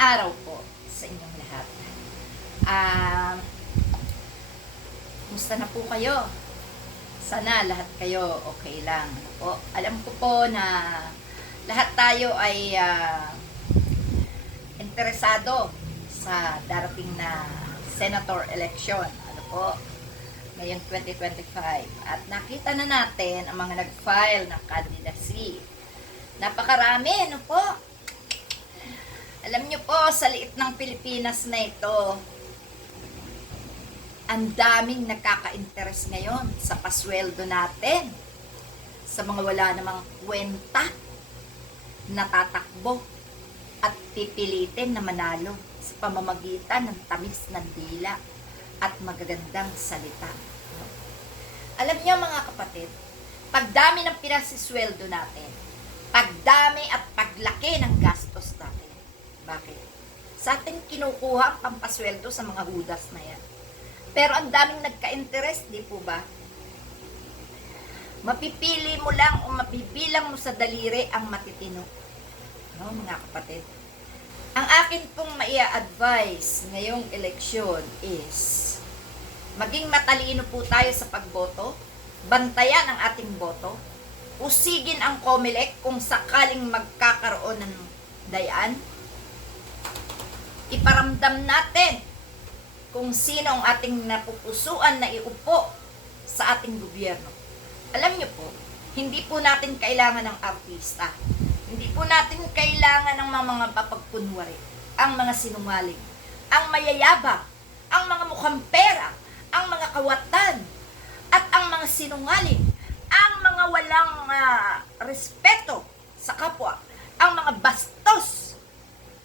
araw po sa inyong lahat. Ah, Kumusta na po kayo? Sana lahat kayo okay lang. Ano po? Alam ko po na lahat tayo ay ah, interesado sa darating na senator election. Ano po? Ngayong 2025. At nakita na natin ang mga nag-file ng candidacy. Napakarami, ano po? Alam niyo po, sa liit ng Pilipinas na ito, ang daming nakaka-interest ngayon sa pasweldo natin. Sa mga wala namang kwenta, natatakbo at pipilitin na manalo sa pamamagitan ng tamis ng dila at magagandang salita. Alam niyo mga kapatid, pagdami ng pinasisweldo natin, pagdami at paglaki ng gastos natin. Bakit? Sa atin kinukuha pampasweldo sa mga hudas na yan. Pero ang daming nagka-interest, di po ba? Mapipili mo lang o mabibilang mo sa daliri ang matitino. No, mga kapatid. Ang akin pong maia-advise ngayong eleksyon is maging matalino po tayo sa pagboto, bantayan ang ating boto, usigin ang COMELEC kung sakaling magkakaroon ng dayan, iparamdam natin kung sino ang ating napupusuan na iupo sa ating gobyerno. Alam niyo po, hindi po natin kailangan ng artista. Hindi po natin kailangan ng mga, mga papagkunwari, ang mga sinungaling, ang mayayabang, ang mga mukhang pera, ang mga kawatan, at ang mga sinungaling, ang mga walang ah, respeto sa kapwa, ang mga bastos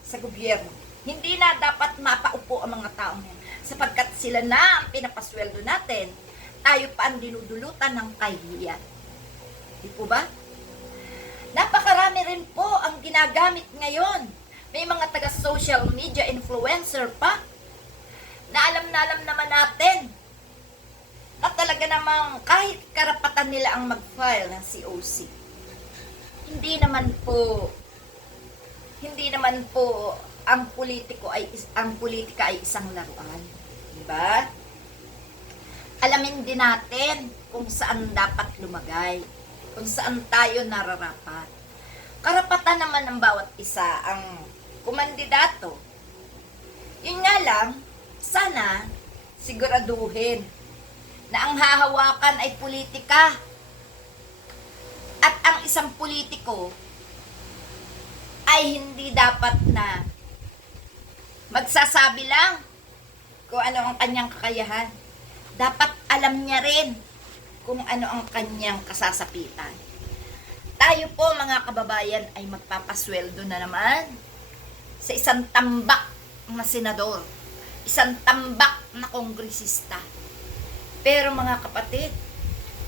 sa gobyerno. Hindi na dapat mapaupo ang mga taong yan sapagkat sila na ang pinapasweldo natin, tayo pa ang dinudulutan ng kahihiyan. Di po ba? Napakarami rin po ang ginagamit ngayon. May mga taga social media influencer pa na alam na alam naman natin na talaga namang kahit karapatan nila ang mag-file ng COC. Hindi naman po hindi naman po ang politiko ay ang politika ay isang laruan, di ba? Alamin din natin kung saan dapat lumagay, kung saan tayo nararapat. Karapatan naman ng bawat isa ang kumandidato. Yun nga lang, sana siguraduhin na ang hahawakan ay politika. At ang isang politiko ay hindi dapat na magsasabi lang kung ano ang kanyang kakayahan. Dapat alam niya rin kung ano ang kanyang kasasapitan. Tayo po mga kababayan ay magpapasweldo na naman sa isang tambak na senador, isang tambak na kongresista. Pero mga kapatid,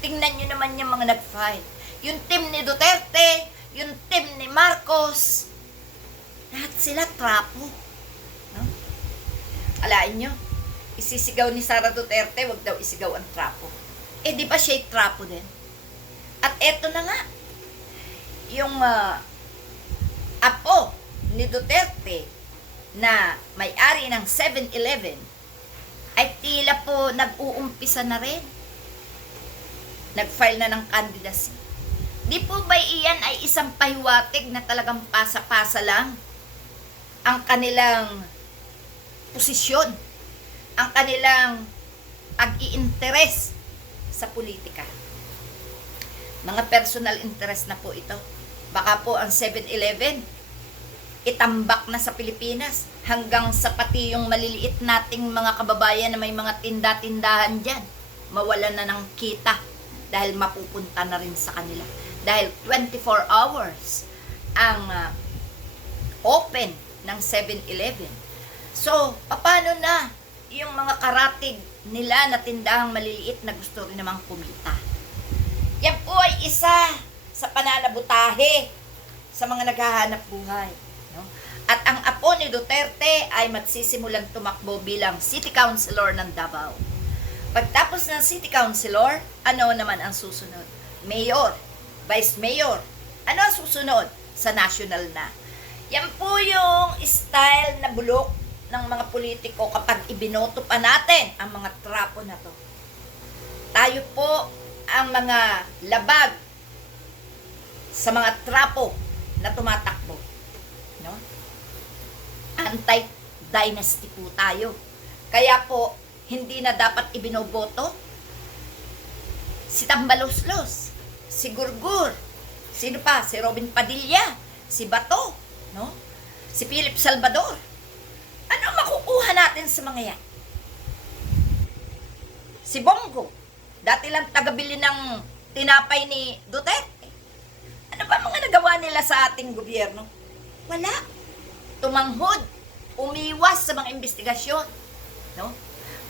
tingnan nyo naman yung mga nag-fight. Yung team ni Duterte, yung team ni Marcos, lahat sila trapo. Alain nyo, isisigaw ni Sara Duterte, wag daw isigaw ang trapo. Eh, di ba siya trapo din? At eto na nga, yung ah, apo ni Duterte na may-ari ng 7-Eleven ay tila po nag-uumpisa na rin. Nag-file na ng candidacy. Di po ba iyan ay isang pahiwatig na talagang pasa-pasa lang ang kanilang posisyon, ang kanilang pag-iinteres sa politika. Mga personal interest na po ito. Baka po ang 7-Eleven itambak na sa Pilipinas hanggang sa pati yung maliliit nating mga kababayan na may mga tinda-tindahan dyan mawalan na ng kita dahil mapupunta na rin sa kanila. Dahil 24 hours ang ah, open ng 7-Eleven. So, paano na yung mga karatig nila na tindahang maliliit na gusto rin namang kumita? Yan po ay isa sa pananabutahe sa mga naghahanap buhay. No? At ang apo ni Duterte ay magsisimulang tumakbo bilang City Councilor ng Davao. Pagtapos ng City Councilor, ano naman ang susunod? Mayor, Vice Mayor. Ano ang susunod? Sa national na. Yan po yung style na bulok ng mga politiko kapag ibinoto pa natin ang mga trapo na to. Tayo po ang mga labag sa mga trapo na tumatakbo. No? Anti-dynasty po tayo. Kaya po, hindi na dapat ibinoboto si Tambaloslos, si Gurgur, sino pa? Si Robin Padilla, si Bato, no? Si Philip Salvador. Makukuha natin sa mga yan? Si Bongo, dati lang tagabili ng tinapay ni Duterte. Ano ba mga nagawa nila sa ating gobyerno? Wala. Tumanghod, umiwas sa mga investigasyon, no?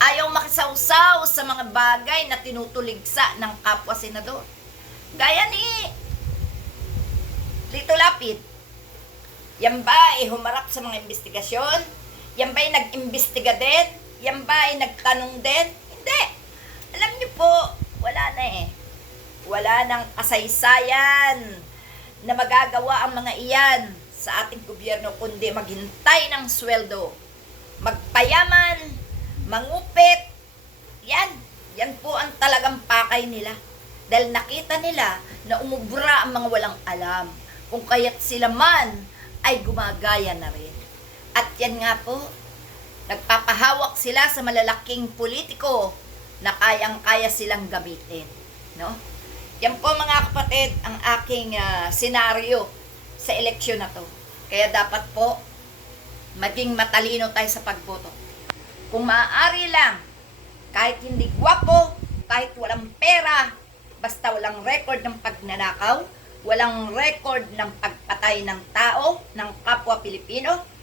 Ayaw makisawsaw sa mga bagay na tinutuligsa ng kapwa senador. Gaya ni Lito Lapid. Yan ba ay humarap sa mga investigasyon? Yan ba ay nag-imbestiga din? Yan ba ay nagtanong din? Hindi. Alam niyo po, wala na eh. Wala nang kasaysayan na magagawa ang mga iyan sa ating gobyerno kundi maghintay ng sweldo. Magpayaman, mangupit. Yan. Yan po ang talagang pakay nila. Dahil nakita nila na umubra ang mga walang alam. Kung kaya't sila man ay gumagaya na rin. At yan nga po, nagpapahawak sila sa malalaking politiko na kayang-kaya silang gamitin. No? Yan po mga kapatid ang aking ah, senaryo sa eleksyon na to. Kaya dapat po maging matalino tayo sa pagboto. Kung maaari lang, kahit hindi gwapo, kahit walang pera, basta walang record ng pagnanakaw, walang record ng pagpatay ng tao, ng kapwa Pilipino,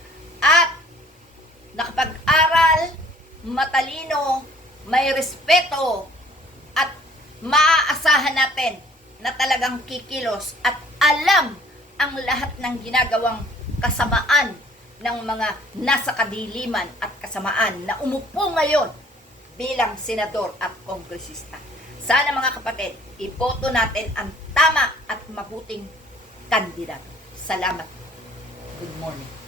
at nakapag-aral, matalino, may respeto, at maaasahan natin na talagang kikilos at alam ang lahat ng ginagawang kasamaan ng mga nasa kadiliman at kasamaan na umupo ngayon bilang senador at kongresista. Sana mga kapatid, iboto natin ang tama at mabuting kandidato. Salamat. Good morning.